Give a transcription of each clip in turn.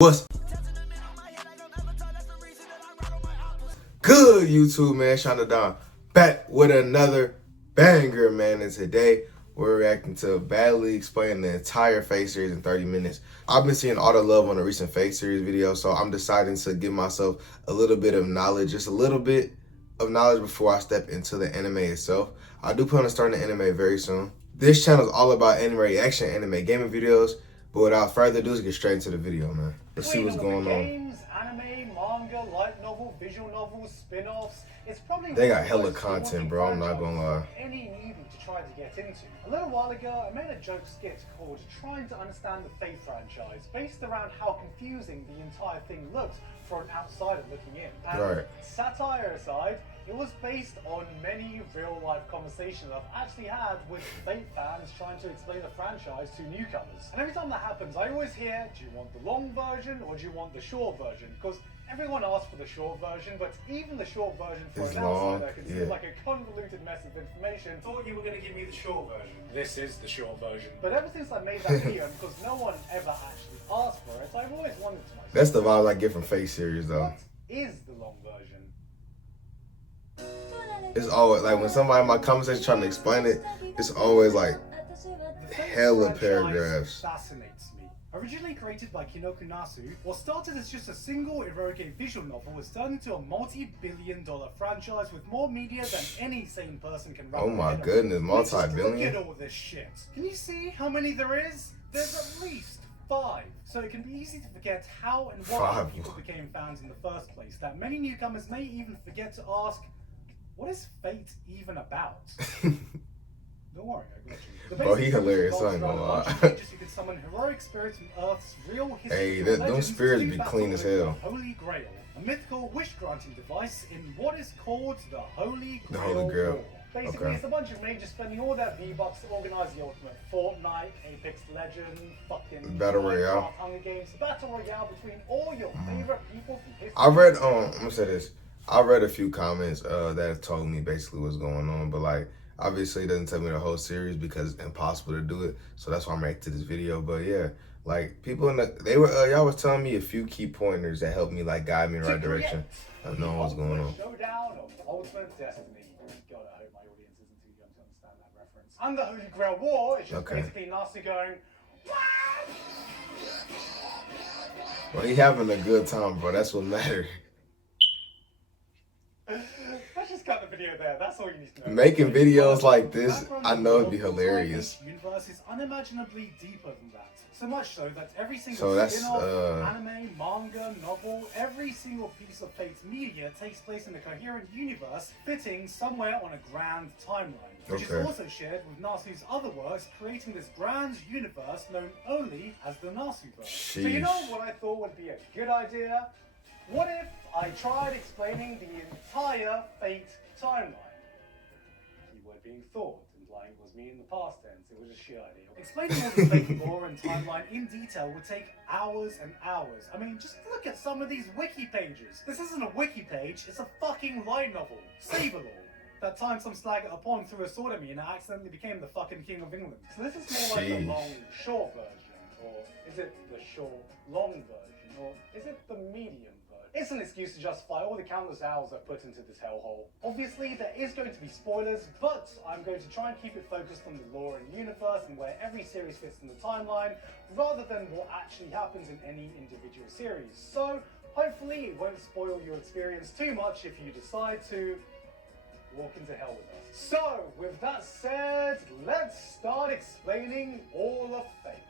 What's good, YouTube, man? Shonda Don back with another banger, man. And today we're reacting to badly explaining the entire Fate series in 30 minutes. I've been seeing all the love on the recent Fate series video, so I'm deciding to give myself a little bit of knowledge, just a little bit of knowledge before I step into the anime itself. I do plan on starting the anime very soon. This channel is all about anime reaction, anime gaming videos. But without further ado, let's get straight into the video, man. Let's see what's going on. Games, anime, manga, light novel, visual novels, spin-offs. It's probably they got hella content, bro. I'm not gonna lie. Any needle to try to get into. A little while ago, I made a joke skit called "Trying to Understand the Fate franchise," based around how confusing the entire thing looked for an outsider looking in. And right. Satire aside, it was based on many real-life conversations I've actually had with Fate fans trying to explain the franchise to newcomers. And every time that happens, I always hear, do you want the long version or do you want the short version? Because everyone asks for the short version, but even the short version for an outsider can seem like a convoluted mess of information. Thought you were going to give me the short version. This is the short version. But ever since I made that video, because no one ever actually asked for it, I've always wondered to myself. That's the vibe I get from Fate series, though. What is the long version? It's always like when somebody in my comment section trying to explain it, it's always like hella paragraphs. Fascinates me. Originally created by Kinoku Nasu, what started as just a single eroge visual novel was turned into a multi-billion-dollar franchise with more media than any sane person can wrap. Oh my goodness, multi-billion. Look at all this shit. Can you see how many there is? There's at least 5. So it can be easy to forget how and why people became fans in the first place. That many newcomers may even forget to ask, what is Fate even about? Don't worry, I got you. Bro, he hilarious, I ain't gonna lie. You can summon heroic spirits from Earth's real history. Hey, them spirits be clean as hell. Holy Grail, a mythical wish-granting device in what is called the Holy Grail. The Holy Grail. War. Basically, it's a bunch of mages spending all their V-Bucks to organize the ultimate Fortnite, Apex Legend, fucking Battle Royale. Hunger Games, Battle Royale between all your favorite people from history. I read, I'm gonna say this. I read a few comments that told me basically what's going on, but like obviously it doesn't tell me the whole series because it's impossible to do it. So that's why I'm reacting to this video. But yeah, like people in y'all was telling me a few key pointers that helped me like guide me in the right direction of knowing what's going on. Showdown of Ultimate Destiny. God, I hope my audience isn't too young to understand that reference. And the Holy Grail War is just basically Nasu going, well, he having a good time, bro. That's what matters. Let's just cut the video there. That's all you need to know. Making videos like this, I know it'd be hilarious. The universe is unimaginably deeper than that. So much so that every single spin-off, anime, manga, novel, every single piece of Fate's media takes place in a coherent universe fitting somewhere on a grand timeline. Which is also shared with Nasu's other works, creating this grand universe known only as the Nasuverse. So you know what I thought would be a good idea? What if I tried explaining the entire Fate timeline? Keyword being thought, implying it was me in the past tense. It was a shit idea. Explaining all the Fate lore and timeline in detail would take hours and hours. I mean, just look at some of these wiki pages. This isn't a wiki page, it's a fucking light novel. Saberlore. That time some slag at a pond threw a sword at me and I accidentally became the fucking King of England. So this is more like the long, short version. Or is it the short, long version? Or is it the medium? It's an excuse to justify all the countless hours I've put into this hellhole. Obviously, there is going to be spoilers, but I'm going to try and keep it focused on the lore and universe and where every series fits in the timeline, rather than what actually happens in any individual series. So, hopefully it won't spoil your experience too much if you decide to walk into hell with us. So, with that said, let's start explaining all of Fate.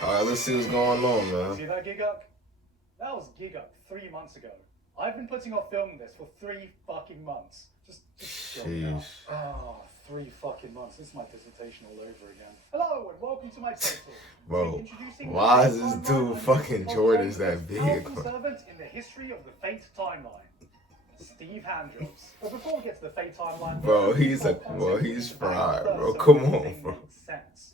Alright, let's see what's going on, man. See that gig up? That was gig up 3 months ago. I've been putting off filming this for 3 fucking months. Just Jeez. Oh, 3 fucking months. This is my dissertation all over again. Hello and welcome to my TED Talk. Bro, why is this dude fucking Jordans that big? Servant in the history of the Fate timeline. Steve Handjobs. But before we get to the Fate timeline, bro, he's fried, bro. Come on, bro.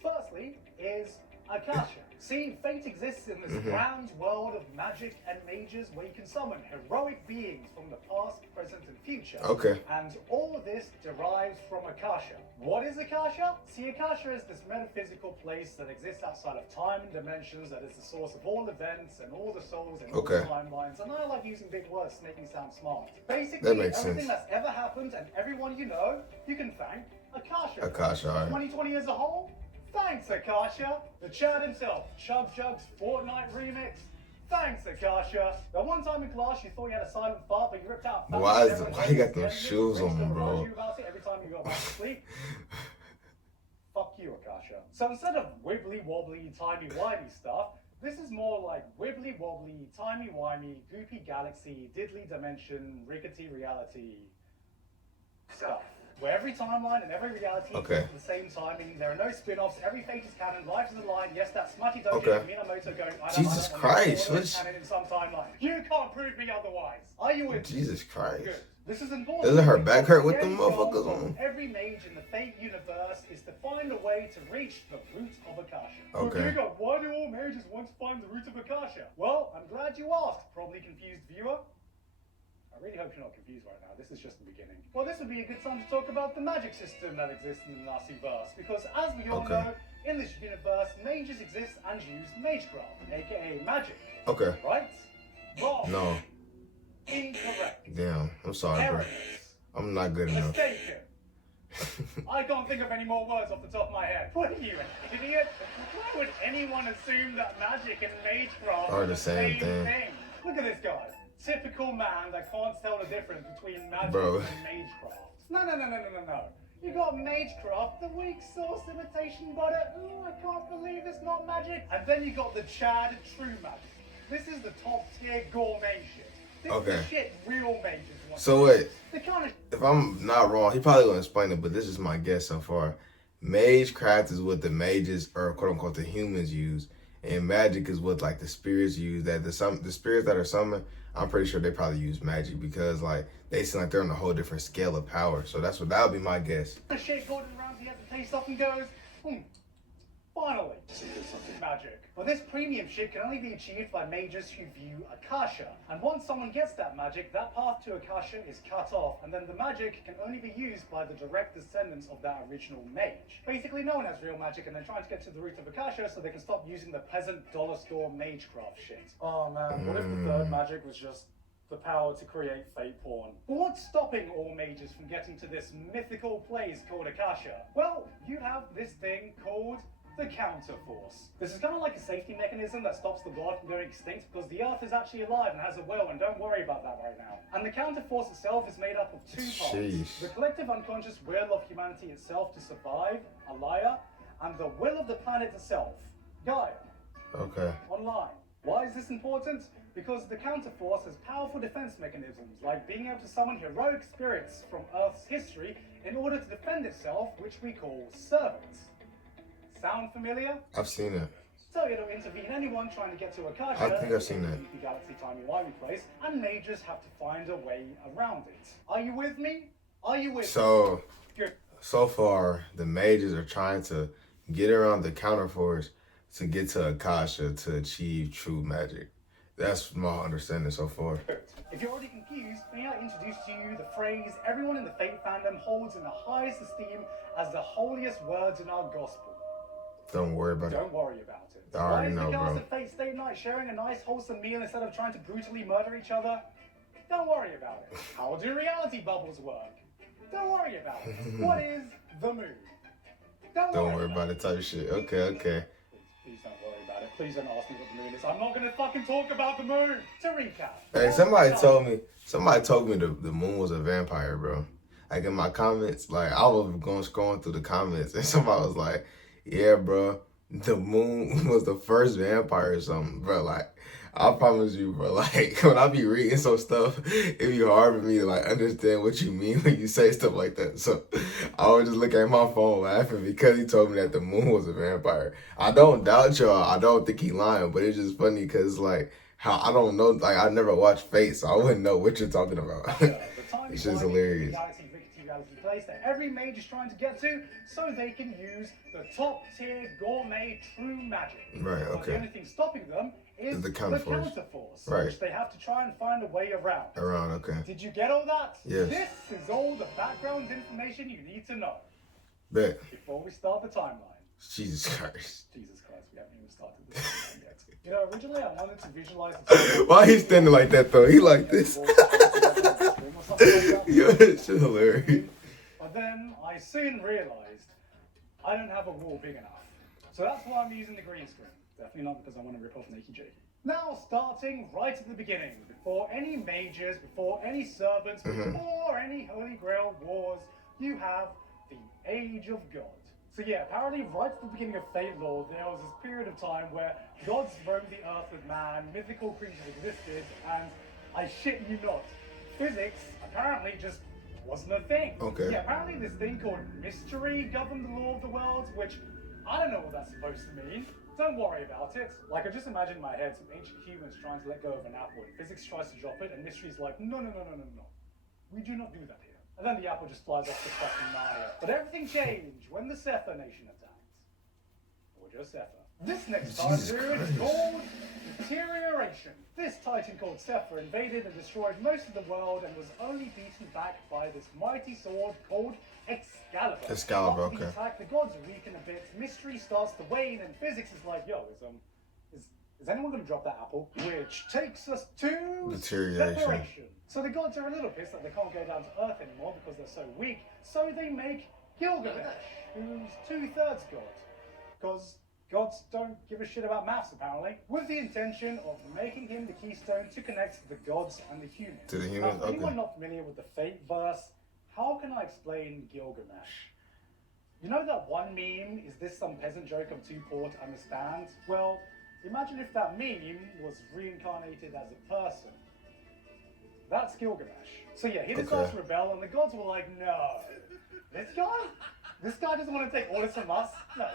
Firstly, is Akasha. See, fate exists in this grand world of magic and mages where you can summon heroic beings from the past, present, and future. Okay. And all of this derives from Akasha. What is Akasha? See, Akasha is this metaphysical place that exists outside of time and dimensions, that is the source of all events and all the souls and all the timelines. And I like using big words to make me sound smart. Basically, everything that's ever happened and everyone you know, you can thank Akasha. Akasha, all right. 2020 as a whole? Thanks, Akasha. The Chad himself, Chug Jug's Fortnite remix. Thanks, Akasha. That one time in class you thought you had a silent fart, but you ripped out. Why you got those shoes on, bro? Every time you go back to sleep. Fuck you, Akasha. So instead of wibbly wobbly, timey wimey stuff, this is more like wibbly wobbly, timey wimey, goopy galaxy, diddly dimension, rickety reality stuff. Where every timeline and every reality exists at the same timing. There are no spin-offs. Every fate is canon. Life is a line. Yes, that's Smutty Dojo and Minamoto going. Jesus Christ! Canon in some timeline. You can't prove me otherwise. Are you with me? Jesus Christ! Good. This is important. Doesn't her back hurt with them motherfuckers on? Every mage in the Fate universe is to find a way to reach the root of Akasha. Okay. Why do all mages want to find the root of Akasha? Well, I'm glad you asked, probably confused viewer. I really hope you're not confused right now. This is just the beginning. Well, this would be a good time to talk about the magic system that exists in the Nasi-verse. Because as we all know, in this universe, mages exist and use Magecraft, aka magic. Okay. Right? Wrong. No. Incorrect. Damn, I'm sorry, bro. I'm not good enough. Mistaken. I can't think of any more words off the top of my head. What are you, an idiot? Why would anyone assume that magic and Magecraft are the same thing? Look at this guy. Typical man that can't tell the difference between magic and Magecraft. No. You got Magecraft, the weak source imitation butter. Oh, I can't believe it's not magic. And then you got the Chad True Magic. This is the top tier gourmet shit. This is the shit real mages want. So wait, if I'm not wrong, he probably gonna explain it, but this is my guess so far. Magecraft is what the mages, or quote unquote the humans, use, and magic is what like the spirits use. That the spirits that are summoned, I'm pretty sure they probably use magic because like they seem like they're on a whole different scale of power. So that would be my guess. The shit Gordon Ramsay has to taste up and goes, finally, magic. But this premium shit can only be achieved by mages who view Akasha. And once someone gets that magic, that path to Akasha is cut off, and then the magic can only be used by the direct descendants of that original mage. Basically, no one has real magic, and they're trying to get to the root of Akasha so they can stop using the peasant dollar store Magecraft shit. Oh man, what if the third magic was just the power to create fate porn? But what's stopping all mages from getting to this mythical place called Akasha? Well, you have this thing called the counterforce. This is kind of like a safety mechanism that stops the god from going extinct because the earth is actually alive and has a will, and don't worry about that right now. And the counterforce itself is made up of two parts. The collective unconscious will of humanity itself to survive, Alaya, and the will of the planet itself, Gaia. Okay. Online. Why is this important? Because the counterforce has powerful defense mechanisms, like being able to summon heroic spirits from Earth's history in order to defend itself, which we call servants. Sound familiar? I've seen it. So it'll intervene anyone trying to get to Akasha. I think I've seen that. The galaxy timey-wimey place, and mages have to find a way around it. Are you with me? Are you with me? Good. So far, the mages are trying to get around the counterforce to get to Akasha to achieve true magic. That's my understanding so far. If you're already confused, may I introduce to you the phrase everyone in the Fate fandom holds in the highest esteem as the holiest words in our gospel. Don't worry about it. Don't worry about it. I already know, bro. Why is the cast of Fate Stay Night sharing a nice wholesome meal instead of trying to brutally murder each other? Don't worry about it. How do reality bubbles work? Don't worry about it. What is the moon? Don't worry about it type of shit. Okay. Please don't worry about it. Please don't ask me what the moon is. I'm not gonna fucking talk about the moon. To recap. Hey, somebody told me the moon was a vampire, bro. Like in my comments, like I was scrolling through the comments and somebody was like, yeah, bro, the moon was the first vampire or something, bro. Like, I promise you, bro, like, when I be reading some stuff, it be hard for me to, like, understand what you mean when you say stuff like that. So, I was just looking at my phone laughing because he told me that the moon was a vampire. I don't doubt y'all. I don't think he lying, but it's just funny because, like, how I don't know, like, I never watched Fate, so I wouldn't know what you're talking about. It's just hilarious. reality place that every mage is trying to get to, so they can use the top tier gourmet true magic. Right, But okay. the only thing stopping them is the counterforce, right. which they have to try and find a way around. Okay. Did you get all that? Yes. This is all the background information you need to know. Bet. Before we start the timeline. Jesus Christ. Jesus Christ, we haven't even started the timeline yet. You know, originally I wanted to visualize the timeline. Why he standing like that though? He like this. Yo, it's hilarious. But then I soon realized I don't have a wall big enough. So that's why I'm using the green screen. Definitely not because I want to rip off Nakey Jakey. Now, starting right at the beginning, before any mages, before any servants, before any Holy Grail wars, you have the Age of God. So yeah, apparently right at the beginning of Fate lore, there was this period of time where gods roamed the earth with man, mythical creatures existed, and I shit you not, physics apparently just wasn't a thing. Okay. Yeah, apparently this thing called mystery governed the law of the world, which I don't know what that's supposed to mean. Don't worry about it. Like, I just imagine in my head some ancient humans trying to let go of an apple, and physics tries to drop it, and mystery's like, no. We do not do that here. And then the apple just flies off the fucking Naya. But everything changed when the Sether nation attacked. Or just Sether. This next time period is called Deterioration. This titan called Sether invaded and destroyed most of the world and was only beaten back by this mighty sword called Excalibur. Excalibur, After the attack, the gods weaken a bit, mystery starts to wane, and physics is like, yo, is anyone going to drop that apple? Which takes us to Separation. So the gods are a little pissed that they can't go down to Earth anymore because they're so weak, so they make Gilgamesh, who's 2/3 god. Because gods don't give a shit about maths, apparently, with the intention of making him the keystone to connect the gods and the humans. To the humans, now, anyone not familiar with the Fate verse, how can I explain Gilgamesh? You know that one meme, is this some peasant joke I'm too poor to understand? Well, imagine if that meme was reincarnated as a person. That's Gilgamesh. So yeah, he decides to rebel, and the gods were like, no. This guy doesn't want to take orders from us. No,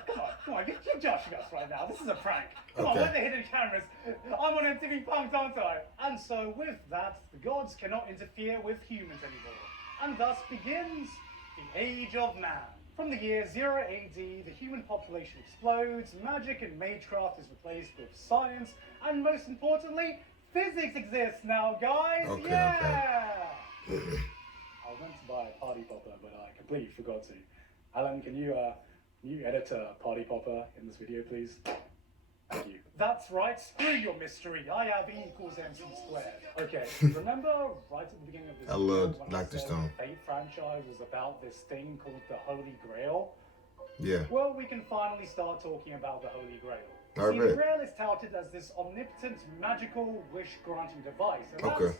come on, keep joshing us right now. This is a prank. Come on, where are the hidden cameras? I'm on MTV Punk'd, aren't I? And so with that, the gods cannot interfere with humans anymore. And thus begins the Age of Man. From the year 0 AD, the human population explodes, magic and Magecraft is replaced with science, and most importantly, physics exists now, guys! Yeah! I was meant to buy a party popper, but I completely forgot to. Alan, can you edit a party popper in this video, please? Thank you. That's right, screw your mystery. I have E equals MC squared. Okay, remember right at the beginning of this video when I said the Fate franchise was about this thing called the Holy Grail? Yeah. Well, we can finally start talking about the Holy Grail. See, the Grail is touted as this omnipotent, magical, wish-granting device, and that's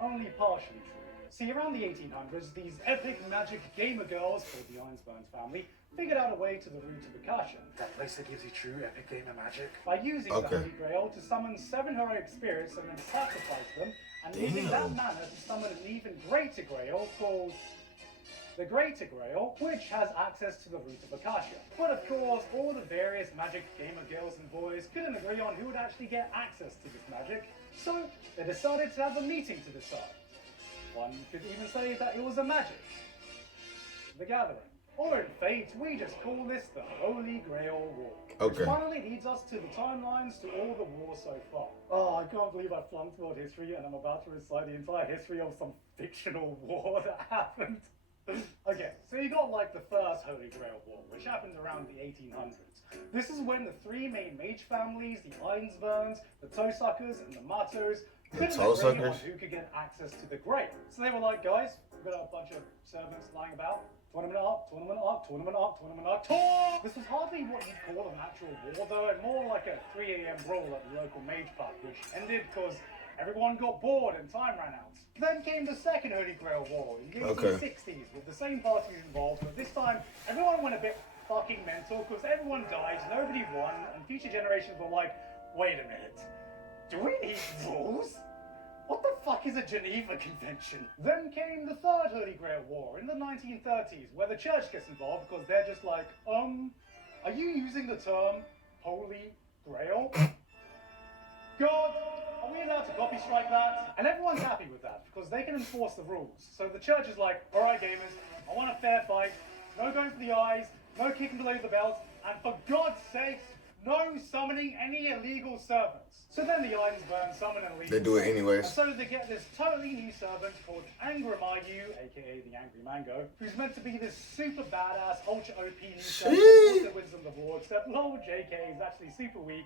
only partially true. See, around the 1800s, these epic magic gamer girls, called the Ironsburns family, figured out a way to the root of Akasha. That place that gives you true epic gamer magic. By using the Holy Grail to summon 7 heroic spirits and then sacrifice them, and using that manner to summon an even greater Grail called the Greater Grail, which has access to the root of Akasha. But of course, all the various magic gamer girls and boys couldn't agree on who would actually get access to this magic, so they decided to have a meeting to decide. One could even say that it was a magic. The Gathering. Or in Fate, we just call this the Holy Grail War. Which finally leads us to the timelines to all the wars so far. Oh, I can't believe I flunked world history and I'm about to recite the entire history of some fictional war that happened. Okay, so you got like the first Holy Grail War, which happened around the 1800s. This is when the 3 main mage families, the Ironsburns, the Toesuckers, and the Matos, couldn't agree on who could get access to the Grail. So they were like, guys, we've got a bunch of servants lying about. Tournament arc. This was hardly what you'd call an actual war though, and more like a 3 AM brawl at the local mage pub, which ended because everyone got bored and time ran out. Then came the second Holy Grail War in the 1860s with the same parties involved, but this time everyone went a bit fucking mental because everyone died, nobody won, and future generations were like, wait a minute, do we need rules? What the fuck is a Geneva Convention? Then came the third Holy Grail War in the 1930s, where the church gets involved because they're just like, are you using the term Holy Grail? God, are we allowed to copyright that, and everyone's happy with that because they can enforce the rules. So the church is like, all right, gamers, I want a fair fight. No going for the eyes, no kicking below the belt, and for God's sake, no summoning any illegal servants. So then the items burn, summon an illegal. They do it anyways. And so they get this totally new servant called Angramayu, aka the Angry Mango, who's meant to be this super badass, ultra OP new servant who also wins them the war, except lol, JK is actually super weak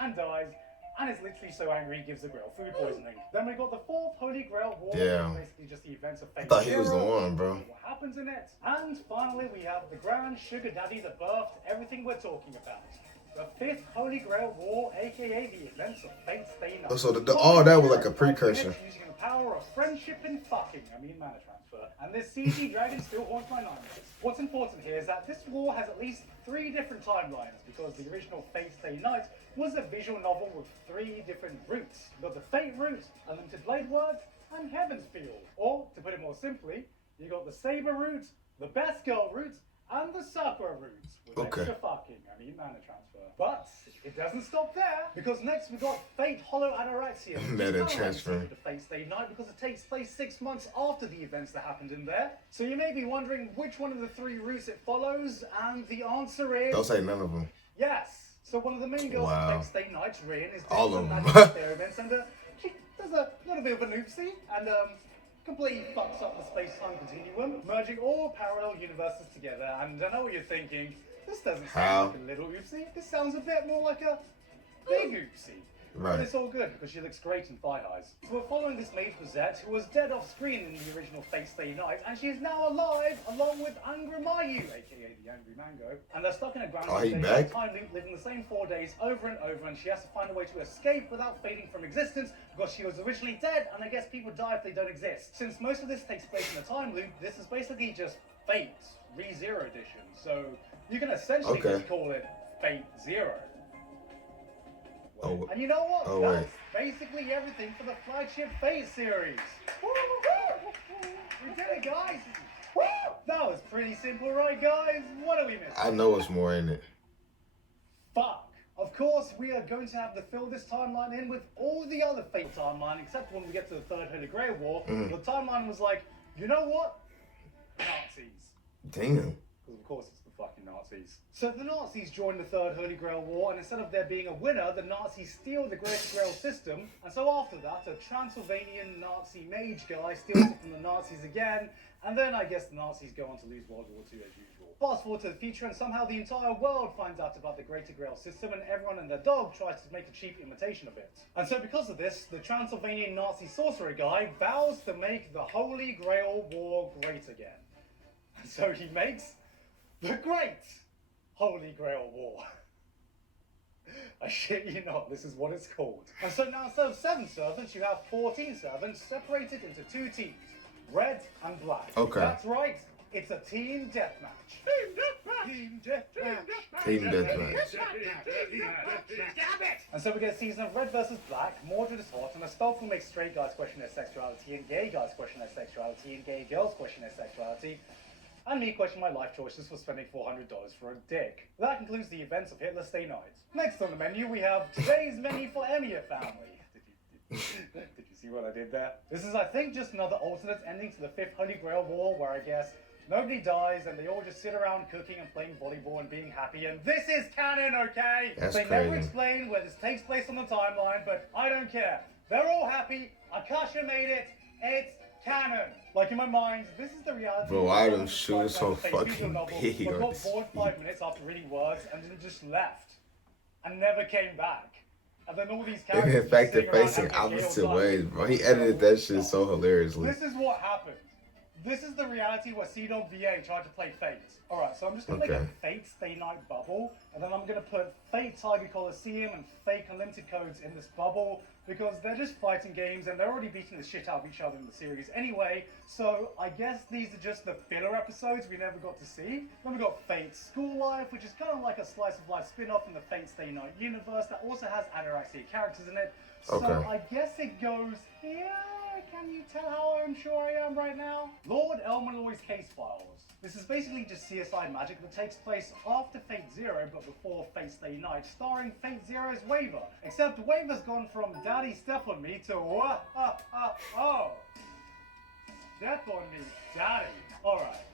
and dies. And is literally so angry he gives the Grail food poisoning. Then we got the 4th Holy Grail War, which is basically just the events of Fate. I thought he was the one, bro. What happens in it. And finally we have the Grand Sugar Daddy that birthed everything we're talking about. The 5th Holy Grail War, aka the events of Fate Stay Night. Oh, so all that was like a precursor. Using the power of friendship and fucking, mana transfer. And this CG dragon still haunts my nightmares. What's important here is that this war has at least 3 different timelines, because the original Fate Stay Night was a visual novel with 3 different routes. You got the Fate route, Unlimited Blade Words, and Heaven's Field. Or, to put it more simply, you got the Saber route, the Best Girl route, and the Sakura route. With extra fucking, mana transfer. But it doesn't stop there, because next we got Fate Hollow Ataraxia. Mana transfer. The Fate Stay Night, because it takes place 6 months after the events that happened in there. So you may be wondering which one of the 3 routes it follows, and the answer is... Don't say none of them. Yes. So one of the main girls of Fate Stay Night, Rin, is all of them. experiments, and she does a little bit of an oopsie, and completely fucks up the space-time continuum, merging all parallel universes together. And I know what you're thinking. This doesn't sound like a little oopsie. This sounds a bit more like a big oopsie. Right. But it's all good because she looks great in Thigh Highs. So we're following this maid Rosette, who was dead off screen in the original Fate Stay Night, and she is now alive along with Angramayu, aka the Angry Mango. And they're stuck in a ground time loop, living the same 4 days over and over, and she has to find a way to escape without fading from existence because she was originally dead, and I guess people die if they don't exist. Since most of this takes place in a time loop, this is basically just Fate Re-Zero Edition. So you can essentially just call it Fate Zero. And you know what? That's basically everything for the flagship Fate series. We did it, guys. That was pretty simple, right, guys? What are we missing? I know what's more in it. Fuck. Of course, we are going to have to fill this timeline in with all the other Fate timeline, except when we get to the 3rd Holy Grail War. The timeline was like, you know what? Nazis. Damn. Because of course it's the fucking Nazis. So the Nazis join the 3rd Holy Grail War, and instead of there being a winner, the Nazis steal the Great Grail system. And so after that, a Transylvanian Nazi mage guy steals it from the Nazis again, and then I guess the Nazis go on to lose World War II as usual. Fast forward to the future, and somehow the entire world finds out about the Greater Grail system, and everyone and their dog tries to make a cheap imitation of it. And so because of this, the Transylvanian Nazi sorcerer guy vows to make the Holy Grail War great again. And so he makes the Great Holy Grail War. I shit you not, this is what it's called. And so now instead of 7 servants, you have 14 servants separated into 2 teams, red and black. Okay. That's right, it's a team deathmatch. Team deathmatch. Team deathmatch. And so we get a season of red versus black, Mordred is hot, and a spellful makes straight guys question their sexuality, and gay guys question their sexuality, and gay girls question their sexuality. And me question my life choices for spending $400 for a dick. That concludes the events of Hitler Stay Night. Next on the menu, we have today's menu for Emiya family. Did you see what I did there? This is, I think, just another alternate ending to the 5th Holy Grail War, where I guess nobody dies and they all just sit around cooking and playing volleyball and being happy. And this is canon, okay? They never explain where this takes place on the timeline, but I don't care. They're all happy. Akasha made it. It's canon. Like in my mind, this is the reality. Bro, why are them shoes so fucking big? I got bored 5 minutes after reading words and then just left and never came back. And then all these characters. In fact, they're facing opposite ways, bro. He edited that shit so hilariously. This is what happened. This is the reality where C-Dog VA tried to play Fate. Alright, so I'm just going to make a Fate Stay Night bubble, and then I'm going to put Fate Tiger Coliseum and Fake Unlimited codes in this bubble, because they're just fighting games, and they're already beating the shit out of each other in the series anyway, so I guess these are just the filler episodes we never got to see. Then we got Fate School Life, which is kind of like a slice of life spin-off in the Fate Stay Night universe that also has Ataraxia characters in it. So I guess it goes here, can you tell how I'm sure I am right now? Lord Elmaloy's Case Files. This is basically just CSI magic that takes place after Fate Zero but before Fate Stay Night, starring Fate Zero's Waver. Except Waver's gone from Daddy Step on Me to Step on Me, Daddy. Alright,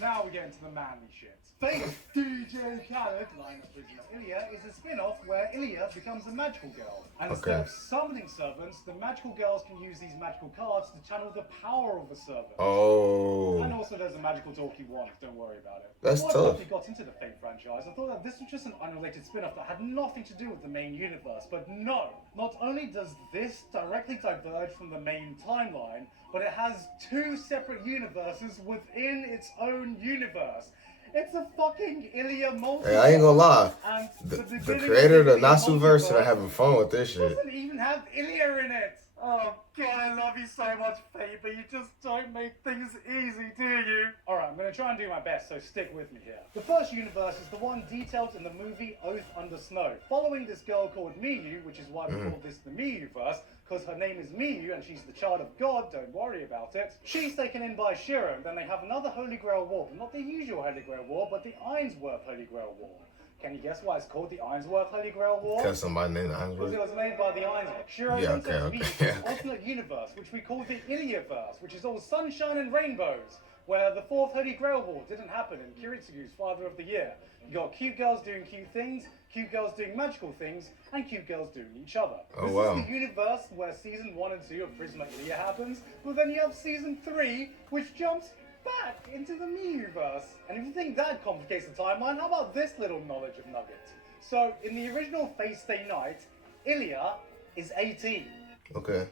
now we get into the manly shit. Fate DJ Khaled, line of Prisoner Ilya, is a spin-off where Ilya becomes a magical girl. And instead of summoning servants, the magical girls can use these magical cards to channel the power of a servant. Oh. And also there's a magical talkie wand, don't worry about it. That's tough. Before I got into the Fate franchise, I thought that this was just an unrelated spin-off that had nothing to do with the main universe. But no, not only does this directly diverge from the main timeline, but it has two separate universes within its own universe. It's a fucking Ilya multiverse. Hey, I ain't gonna lie. And the creator of the Nasuverse and I having fun with this shit. Doesn't even have Ilya in it. Oh god, I love you so much, Fate, but you just don't make things easy, do you? Alright, I'm gonna try and do my best, so stick with me here. The first universe is the one detailed in the movie Oath Under Snow. Following this girl called Miyu, which is why we call this the Miyuverse, because her name is Miyu and she's the child of God, don't worry about it. She's taken in by Shiro, and then they have another Holy Grail War. Not the usual Holy Grail War, but the Ainsworth Holy Grail War. Can you guess why it's called the Ainsworth Holy Grail War? Because somebody named Because Ainsworth? it was made by the Ainsworth. Shiro then sends me to an alternate universe, which we call the Ilyaverse, which is all sunshine and rainbows, where the fourth Holy Grail War didn't happen in Kiritsugu's Father of the Year. You got cute girls doing cute things, cute girls doing magical things, and cute girls doing each other. Oh, wow. This is the universe where season 1 and 2 of Prisma Ilya happens, but then you have season 3, which jumps back into the Miyuverse. And if you think that complicates the timeline, how about this little knowledge of nugget? So, in the original Fate Stay Night, Ilya is 18. Okay.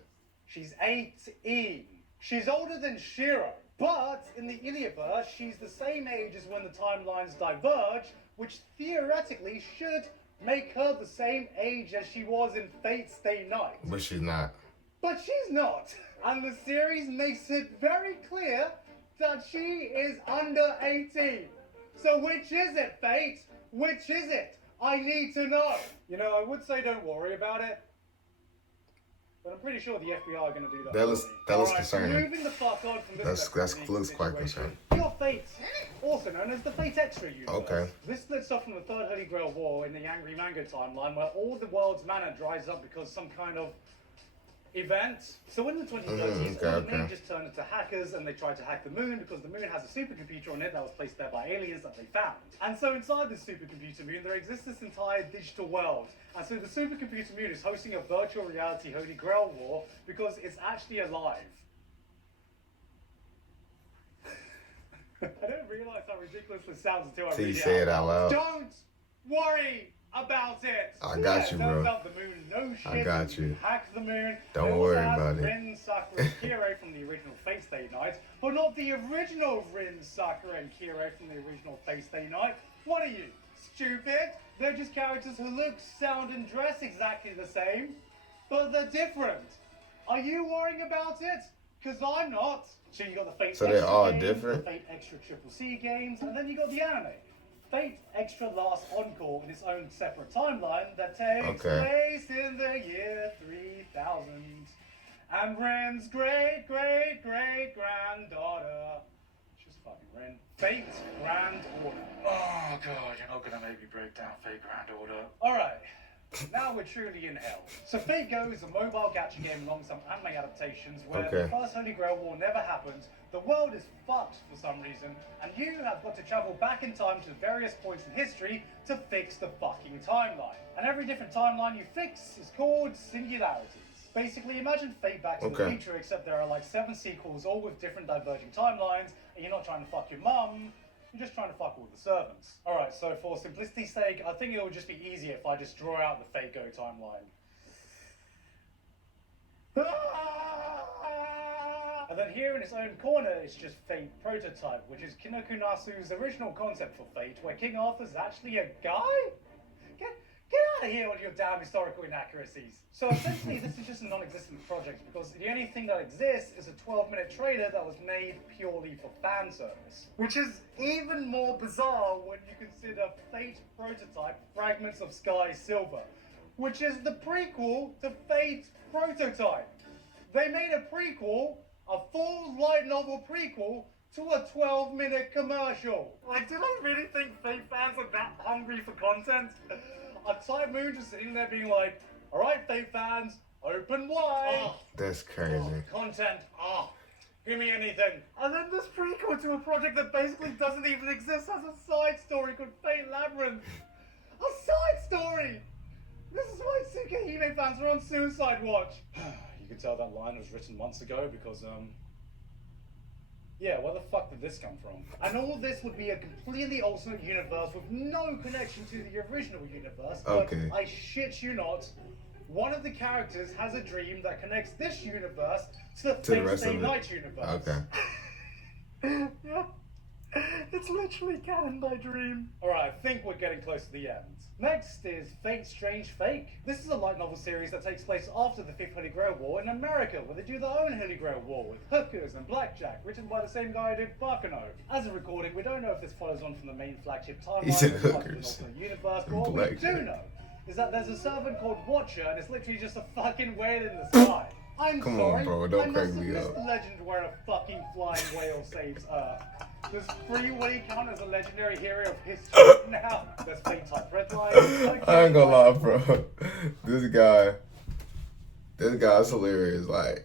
She's 18. She's older than Shiro. But in the Ilyaverse, she's the same age as when the timelines diverge, which theoretically should make her the same age as she was in Fate Stay Night. But she's not. But she's not. And the series makes it very clear that she is under 18. So which is it, Fate? Which is it? I need to know. You know, I would say don't worry about it, but I'm pretty sure the FBI are going to do that. That looks concerning. Moving the fuck on from this. That looks quite concerning. Your Fate, also known as the Fate Extra universe. Okay. This splits off from the Third Holy Grail War in the Angry Mango timeline, where all the world's mana dries up because some kind of event. So in the 2030s, all the moon just turned into hackers, and they tried to hack the moon because the moon has a supercomputer on it that was placed there by aliens that they found. And so inside this supercomputer moon, there exists this entire digital world. And so the supercomputer moon is hosting a virtual reality Holy Grail War because it's actually alive. I don't realize how ridiculous this sounds until I read it say it out loud. Don't worry about it. I got you, bro. Out the moon, no shit. I got you. Hack the moon. Don't worry about it. Rin, Sakura, and Kirei from the original Fate Stay Night, but not the original Rin, Sakura, and Kirei from the original Fate Stay Night. What are you, stupid? They're just characters who look, sound, and dress exactly the same, but they're different. Are you worrying about it? Because I'm not. So you got the Fate So Extra they're all games, different? the Fate Extra Triple C games, and then you got the anime. Fate Extra Last Encore in its own separate timeline that takes place in the year 3000. And Ren's great-great-great-granddaughter, she's fucking Ren, Fate Grand Order. Oh god, you're not gonna make me break down Fate Grand Order. Alright, now we're truly in hell. So Fate Go is a mobile gacha game along some anime adaptations where the first Holy Grail War never happened, the world is fucked for some reason, and you have got to travel back in time to various points in history to fix the fucking timeline. And every different timeline you fix is called singularities. Basically, imagine Fate Back to the Future, except there are like 7 sequels, all with different diverging timelines, and you're not trying to fuck your mum, you're just trying to fuck all the servants. Alright, so for simplicity's sake, I think it would just be easier if I just draw out the Fate Go timeline. And then here in its own corner, it's just Fate Prototype, which is Kinoku Nasu's original concept for Fate, where King Arthur's actually a guy? Get out of here with your damn historical inaccuracies. So essentially, this is just a non-existent project because the only thing that exists is a 12-minute trailer that was made purely for fan service. Which is even more bizarre when you consider Fate Prototype Fragments of Sky Silver, which is the prequel to Fate Prototype. They made a prequel, a full light novel prequel, to a 12-minute commercial. Like, do I really think Fate fans are that hungry for content? Type Moon just sitting there being like, alright, Fate fans, open wide. Oh, that's crazy. Content, give me anything. And then this prequel to a project that basically doesn't even exist has a side story called Fate Labyrinth. A side story! This is why Tsukahime fans are on suicide watch. You can tell that line was written months ago because, yeah, where the fuck did this come from? And all this would be a completely alternate universe with no connection to the original universe. But okay. I shit you not, one of the characters has a dream that connects this universe to the rest of Night universe. Okay. Yeah. It's literally canon by dream. Alright, I think we're getting close to the end. Next is Fate Strange Fake. This is a light novel series that takes place after the 5th Holy Grail War in America, where they do their own Holy Grail War with hookers and blackjack, written by the same guy who did Bakano. As a recording, we don't know if this follows on from the main flagship timeline or part of the alternate universe, but what we do know is that there's a servant called Watcher, and it's literally just a fucking whale in the sky. Come on, bro, don't crack me up. The legend where a fucking flying whale saves Earth. Does Free Willy count as a legendary hero of history now? There's Fate type redline. I ain't gonna lie, bro. This guy's hilarious. Like,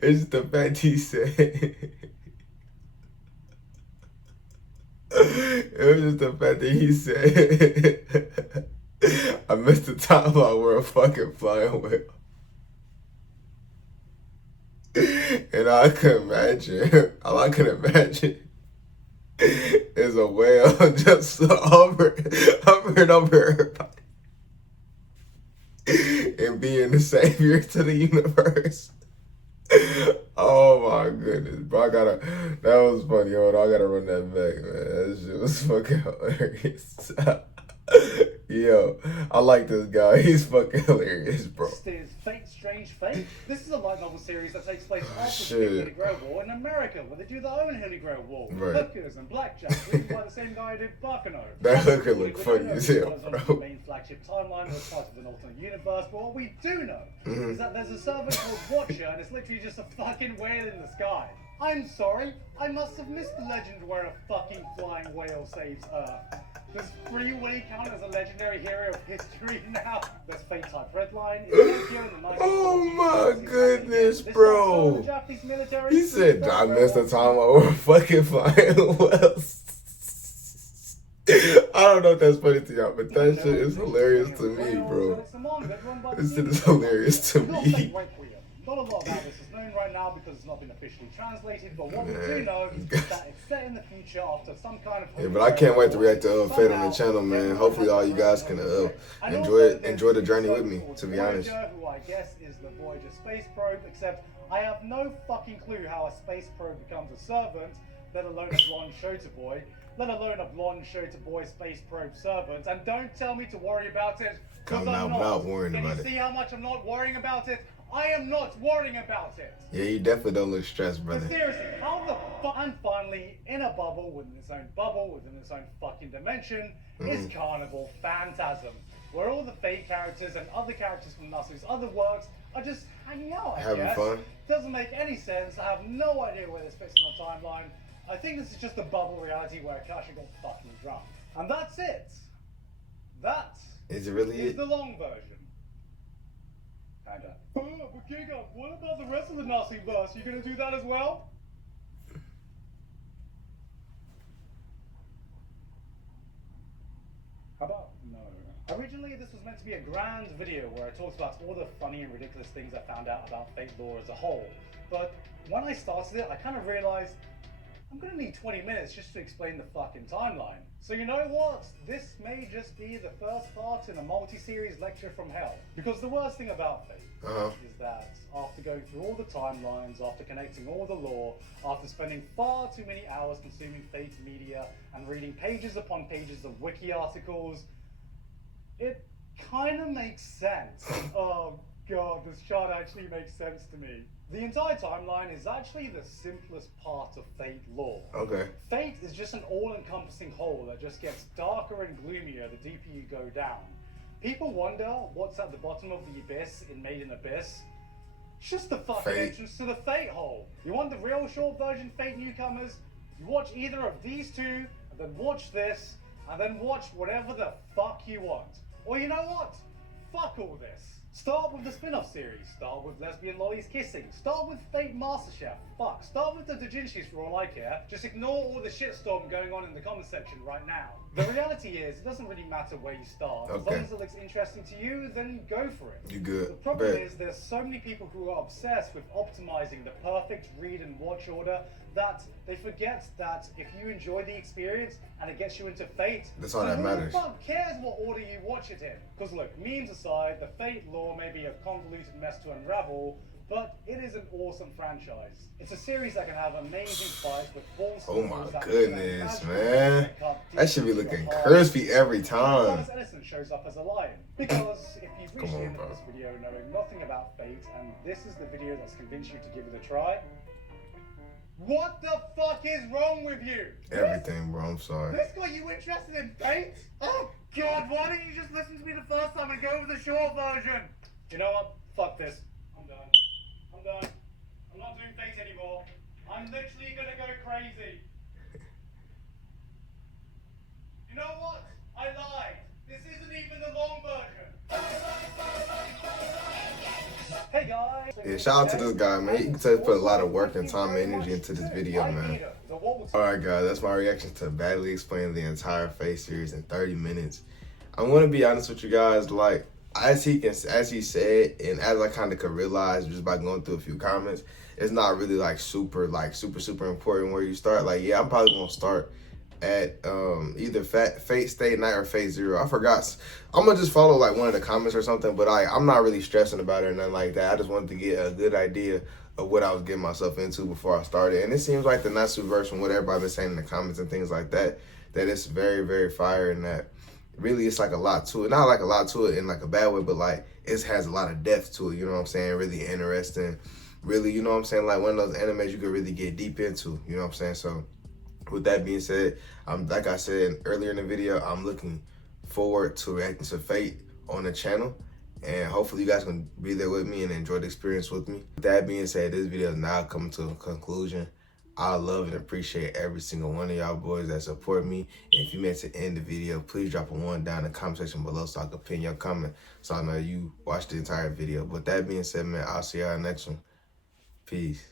it's the fact he said. It was just the fact that he said, I missed the timeline where a fucking flying whale. And all I could imagine is a whale just hovering over everybody and being the savior to the universe. Oh my goodness, bro! That was funny. Hold on, I gotta run that back, man. That shit was fucking hilarious. Yo, I like this guy. He's fucking hilarious, bro. This is Fate Strange Fate. This is a light novel series that takes place after the Holy Grail War in America, where they do their own Holy Grail War with hookers and blackjack, written by the same guy who did Bakano. That hooker looked funny as hell, bro. The main flagship timeline was part of an alternate universe, but what we do know is that there's a servant called Watcher, and it's literally just a fucking whale in the sky. I'm sorry, I must have missed the legend where a fucking flying whale saves Earth. Does Free Willy count as a legendary hero of history now? There's Fate type redline. Oh my goodness, bro. He said, I missed the time over fucking flying whales. I don't know if that's funny to y'all, but that shit is hilarious to me, bro. This shit is hilarious to me. Not a lot about this is known right now because it's not been officially translated, but what we do know is that it's set in the future after some kind of... Yeah, but I can't wait to react to Fate on the channel, man. Hopefully all you guys can enjoy the journey with me, to be honest. Who I guess is the Voyager space probe, except I have no fucking clue how a space probe becomes a servant, let alone a blonde Shota boy, let alone a blonde Shota boy space probe servant, and don't tell me to worry about it, because I'm not worrying about it. Can you see how much I'm not worrying about it? I am not worrying about it. Yeah, you definitely don't look stressed, brother. But seriously, how the fuck? And finally, in a bubble, within its own bubble, within its own fucking dimension, is Carnival Phantasm, where all the Fate characters and other characters from Nasu's other works are just hanging out, I guess. Having fun? Doesn't make any sense. I have no idea where this fits in the timeline. I think this is just a bubble reality where Akasha got fucking drunk. And that's it. That is it really is the long version. Kinda. But Giga, what about the rest of the Nazi verse? You gonna do that as well? How about no? Originally, this was meant to be a grand video where I talked about all the funny and ridiculous things I found out about Fate lore as a whole. But when I started it, I kind of realized I'm gonna need 20 minutes just to explain the fucking timeline. So you know what? This may just be the first part in a multi-series lecture from hell. Because the worst thing about Fate is that after going through all the timelines, after connecting all the lore, after spending far too many hours consuming Fate media and reading pages upon pages of wiki articles, it kind of makes sense. Oh god, this chart actually makes sense to me. The entire timeline is actually the simplest part of Fate lore. Okay. Fate is just an all-encompassing hole that just gets darker and gloomier the deeper you go down. People wonder what's at the bottom of the abyss in Made in Abyss. It's just the fucking entrance to the Fate hole. You want the real short version Fate newcomers? You watch either of these two, and then watch this, and then watch whatever the fuck you want. Or you know what? Fuck all this. Start with the spin-off series. Start with lesbian lollies kissing. Start with Fate MasterChef. Fuck. Start with the doujinshis for all I care. Just ignore all the shitstorm going on in the comment section right now. The reality is, it doesn't really matter where you start. As long as it looks interesting to you, then go for it. You good. The problem is, there's so many people who are obsessed with optimizing the perfect read and watch order that they forget that if you enjoy the experience and it gets you into Fate, that's all that matters. Who the fuck cares what order you watch it in? Because look, memes aside, the Fate lore may be a convoluted mess to unravel, but it is an awesome franchise. It's a series that can have amazing fights with full oh my goodness, man. That should be looking crispy every time. Thomas Edison shows up as a lion. Because if you've reached the end of this video knowing nothing about Fate, and this is the video that's convinced you to give it a try, what the fuck is wrong with you? Everything, bro. I'm sorry. This got you interested in Fate? Oh god, why don't you just listen to me the first time and go with the short version? You know what? Fuck this. I'm done. I'm done. I'm not doing Fate anymore. I'm literally gonna go crazy. You know what? I lied. This isn't even the long version. Hey guys. Yeah, shout out to this guy, man. You can tell he put a lot of work and time and energy into this video, man. Alright guys, that's my reaction to badly explaining the entire Fate series in 30 minutes. I'm gonna be honest with you guys, like, as he said, and as I kind of could realize just by going through a few comments, it's not really like super important where you start. Like, yeah, I'm probably gonna start at either Fate Stay Night or Fate Zero. I forgot. I'm gonna just follow like one of the comments or something, but I'm not really stressing about it or nothing like that. I just wanted to get a good idea of what I was getting myself into before I started. And it seems like the Natsu version, what everybody been saying in the comments and things like that, that it's very, very fire, and that really it's like a lot to it. Not like a lot to it in like a bad way, but like it has a lot of depth to it, you know what I'm saying? Really interesting. Really, you know what I'm saying? Like one of those animes you could really get deep into, you know what I'm saying? So with that being said, like I said earlier in the video, I'm looking forward to reacting to Fate on the channel, and hopefully you guys can be there with me and enjoy the experience with me. With that being said, this video is now coming to a conclusion. I love and appreciate every single one of y'all boys that support me. And if you meant to end the video, please drop a 1 down in the comment section below so I can pin your comment so I know you watched the entire video. But with that being said, man, I'll see y'all next one. Peace.